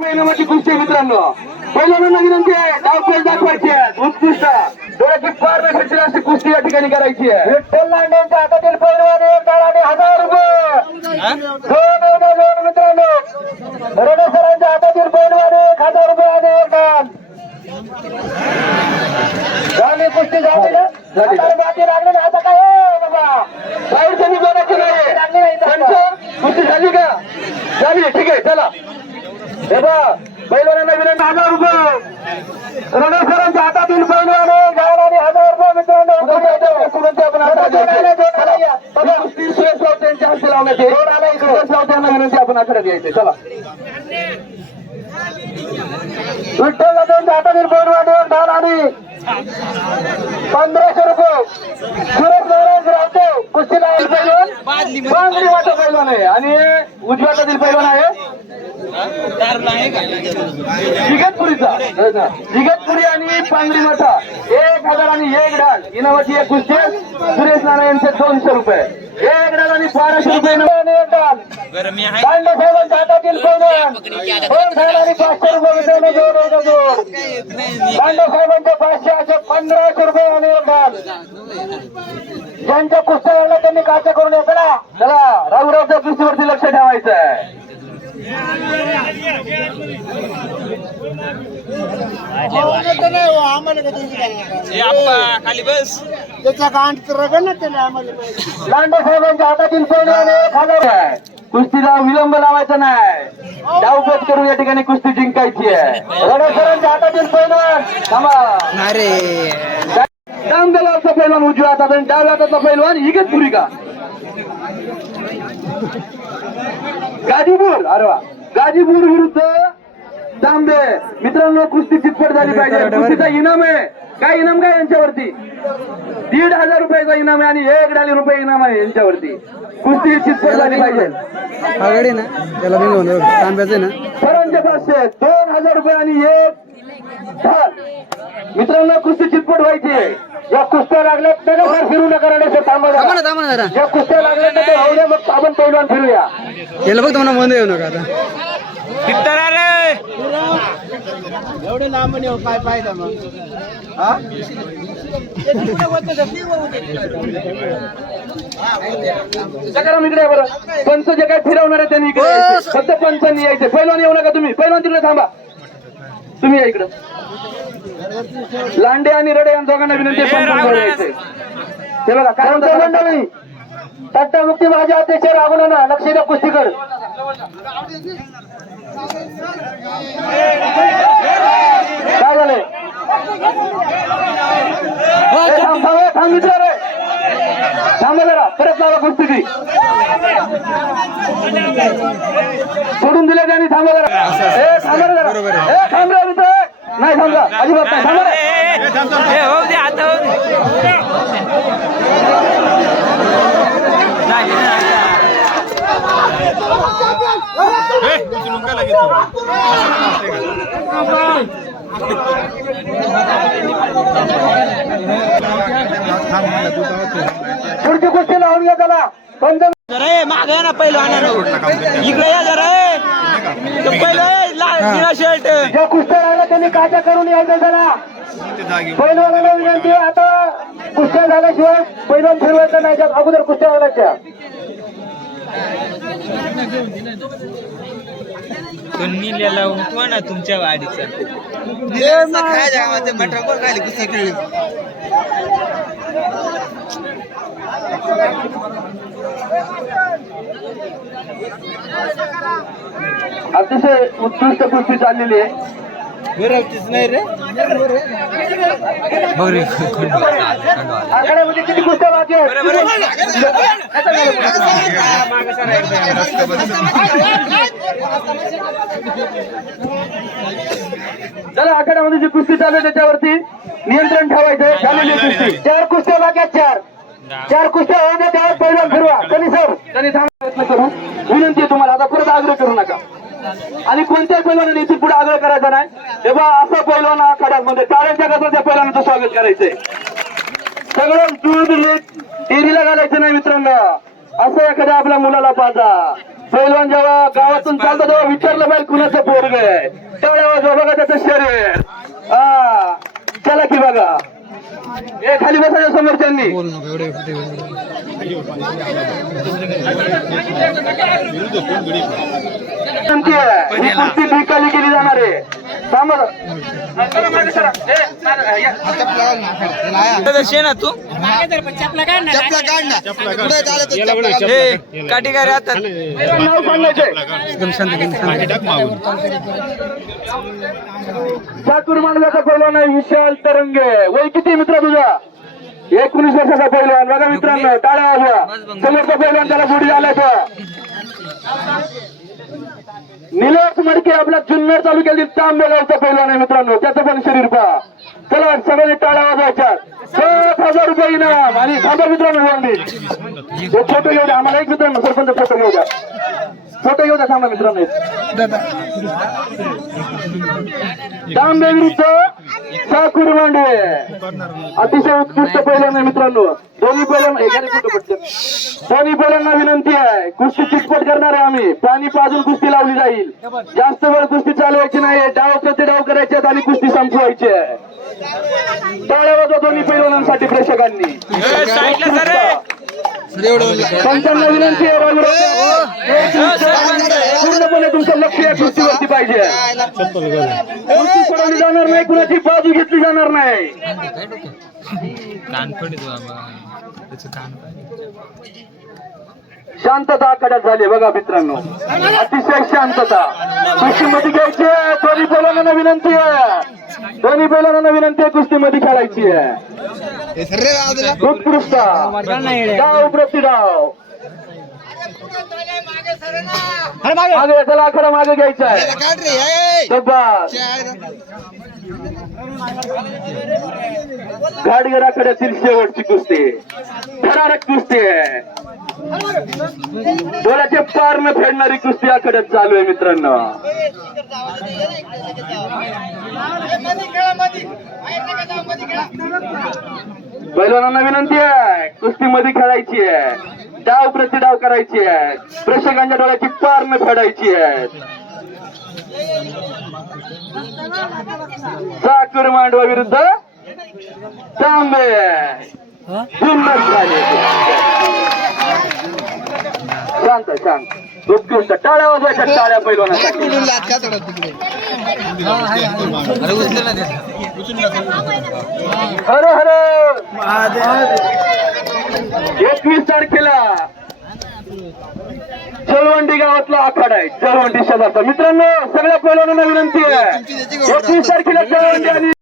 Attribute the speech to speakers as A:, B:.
A: महिन्यामध्ये कुस्ती आहे मित्रांनो पहिल्यांदा विनंती आहे डावपेच दाखवायची आहे उत्कृष्ट. डोळ्याची पार न भेटली अशी कुस्ती या ठिकाणी करायची आहे. विठ्ठल लांडेंच्या हातातील पैलवान एक हजार रुपये. दोन दोन मित्रांनो रणे सरांच्या हातातील पैलवान एक हजार रुपये आणि एक डाळ झाली कुस्ती झाली ना आता बाकी लागले ना आता काय ए बाबा बाहेरचं मी बोलायचं नाही पंच, कुस्ती झाली का झाली ठीक आहे चला हे बा बैलवानांना विनंती हजार रुपये. रणेश्वरांच्या हातातील बैलवाने गाड आणि हजार रुपये मित्रांनो. विनंती आपण हस्ते चला विठ्ठल दादांच्या हातातील आणि पंधराशे रुपये. सुरेश नारायण रावते कुस्ती लावून पैलवान बांगडी वाटा पैलवान आहे. आणि उजव्या पैलवान आहे. जिगतपुरीचा. जिगतपुरी आणि पांगरी माथा एक हजार आणि एक डाल इनामाची एक कुस्ती. सुरेश नारायणचे दोनशे रुपये. एक डाल आणि बाराशे रुपये इनाम आणि एक डाल दांडे साहेबांच्या हातातील पैलवान दोन डाल आणि पाचशे रुपये मित्रांनो जोड जोड दांडे साहेबांचे पाचशे असे पंधराशे रुपये आणि एक डाल ज्यांच्या कुस्त्या त्यांनी काचा करून येत ना चला राहुरावच्या कुस्तीवरती लक्ष ठेवायचं आहे
B: खाली बस.
C: त्याचा गांठ रगड ना त्याला आम्हाला
A: लांडे साहेबांच्या हातातील सोन्याने एक हजार आहे. कुस्तीला विलंब लावायचा नाही. डावपेच करून या ठिकाणी कुस्ती जिंकायची आहे. रणेश्वरांच्या हातातील पैलवान थांबा.
B: अरे
A: पैलवान उजव्या हातात आणि डाव्या हाताचा पैलवान इगतपुरी का? गाजीपूर अरे वा. गाजीपूर विरुद्ध तांबे मित्रांनो कुस्ती चितपट झाली पाहिजे. कुस्तीचा इनाम आहे. काय इनाम? काय यांच्यावरती? दीड हजार रुपयाचा इनाम आहे आणि एक डाली रुपये इनाम आहे यांच्यावरती. कुस्ती चितपट झाली पाहिजे.
C: आघाडी ना? त्याला तांब्याचं ना?
A: सरांचे पाचशे दोन हजार रुपये आणि एक मित्रांनो कुस्ती चितपट व्हायची. या कुस्त्या लागल्या तर फार फिरू नका रडेश्वर थांबा
C: थांबा
A: जरा.
C: ना थांबा ना जरा.
A: या कुस्त्या लागल्या तर ते दे, मग आपण पैलवान फिरूया.
C: याला फक्त म्हणा बंद येऊ नका आता.
B: अरे
C: एवढे लांब येऊ काय फायदा मग
A: सकाराम इकडे या बरं. पंच जे काय फिरवणार आहे त्यांनी इकडे. यायचे. फक्त पंचांनी यायचे. पैलवान येऊ नका तुम्ही. पैलवान तिकडे थांबा. इकडं. लांडे आणि रडे यांच्या दोघांना विनंती हे बघा काय म्हणतो मंडळी तट्टा मुक्ती माझे अध्यक्ष राघुनाना लक्ष द्या कुस्तीकर. काय झालंय? मित्र रे थांबा जरा परत लावा कुस्ती ती सोडून दिले त्यांनी थांबा जरा. ए थांबा जरा थांब मित्र नाही थांबा अजिबात नाही
B: हे.
A: पुढची कुस्ती लावून घ्या त्याला. पंच
B: जरा ए, मागं ना पहिलं आणा इकडे या जरा ए. तो पहिलं निळा शर्ट
A: ज्या कुस्त्या राहिल्या त्यांनी काचा करून यायचं जरा. पैलवानाला विनंती आता. कुस्त्या झाल्याशिवाय पैलवान फिरवायचं नाही अगोदर कुस्त्या होण्याच्या
B: उठवा ना तुमच्या गाडीचा
A: अतिशय उत्कृष्ट कुस्ती चाललेली आहे.
B: नाही रे
A: आखाड्यामध्ये किती कुस्त्या बाकी आहेत चला आखाड्यामध्ये जी कुस्ती चालू आहे त्याच्यावरती नियंत्रण ठेवायचं झालेली कुस्ती चार कुस्त्या बाकी आहेत चार चार कुस्त्या होऊ द्या त्यावर पहिला फिरवा कधी सर कधी थांबा प्रयत्न करू विनंती आहे तुम्हाला आता परत आग्रह करू नका आणि कोणत्या पैलवानाने इथून पुढे आग्रह करायचा नाही तेव्हा असा पैलवान आखाड्यामध्ये टाळ्यांच्या कसं त्या पैलवानाचं स्वागत करायचंय सगळं दूध टेरीला घालायचं नाही मित्रांनो असं एखाद्या आपल्या मुलाला पाजा पैलवान जेव्हा गावातून चालतो तेव्हा विचारलं पाहिजे कुणाचं पोरग आहे तेवढ्या बघा त्याचं शरीर हा चला की बघा ए खाली बसायच्या समोरच्यांनी नेमकी आहे. ही कुस्ती निकाली केली जाणार आहे.
B: ना. तू हे काठी काय राहतात
A: नाव सांगायचंय ठाकूर मानवाचा आहे विशाल तरंगे. वय किती मित्र तुझा? एकोणीस वर्षाचा पैलवान बघा मित्रांनो वाजवा. समोरचा पैलवान त्याला बुडी आलाय तो. निलेश मडके आपल्या जुन्नर तालुक्यातील तांबेगावचा पैलवान आहे मित्रांनो त्याचं पण शरीर पहा चला सगळ्यांनी टाळ्या वाजवायच्या सात हजार रुपये इनाम आणि थांबा मित्रांनो दोन तो फोटो घेऊ द्या आम्हाला एक मित्रांनो सरपंच फोटो घेऊ द्या फोटो घेऊ द्या थांबा मित्रांनो तांबे विरुद्ध साकुर मांडवे अतिशय उत्कृष्ट पहिल्यांदा मित्रांनो पटकन. दोन्ही पहिल्यांना विनंती आहे? कुस्ती चिटपट करणार आहे आम्ही. पाणी पाजून कुस्ती लावली जाईल. जास्त वेळ कुस्ती चालवायची नाही डाव प्रति डाव करायचे आहेत आणि कुस्ती संपवायची आहे. टाळ्या वाजवा दोन्ही पैलवानांसाठी प्रेक्षकांनी.
B: रे.
A: पंचांना विनंती आहे. पूर्णपणे तुमचं लक्ष या कुस्तीवरती पाहिजे. कुस्ती सोडवली जाणार नाही कुणाची बाजू घेतली जाणार नाही. शांतता आखाड्यात झाली बघा मित्रांनो. अतिशय शांतता. कुस्तीमध्ये घ्यायची आहे दोन्ही पैलवानांना विनंती आहे. दोन्ही पैलवानांना विनंती आहे कुस्तीमध्ये खेळायची आहे. मागे. त्याला आखाडा मागे घ्यायचा आहे आखाड्यातील शेवटची कुस्ती. थरारक कुस्ती आहे. डोळ्याचे पार न फेडणारी कुस्ती आखाड्यात चालू आहे मित्रांनो. पैलवानांना विनंती आहे. कुस्ती मध्ये खेळायची आहे. डाव प्रति डाव करायची आहे. प्रेक्षकांच्या डोळ्याची पार न फेडायची आहे साकुर मांडवा विरुद्ध तांबे. सुंदर झाले. शांत शांत. उत्कृष्ट टाळ्या वाजवायच्या टाळ्या हर हर. एकवीस तारखेला जलवंडी गावातला आखाडा आहे. जलवंडी शेजारचा. मित्रांनो सगळ्या पैलवानांना विनंती आहे. एकवीस तारखेला जलवंडी आणि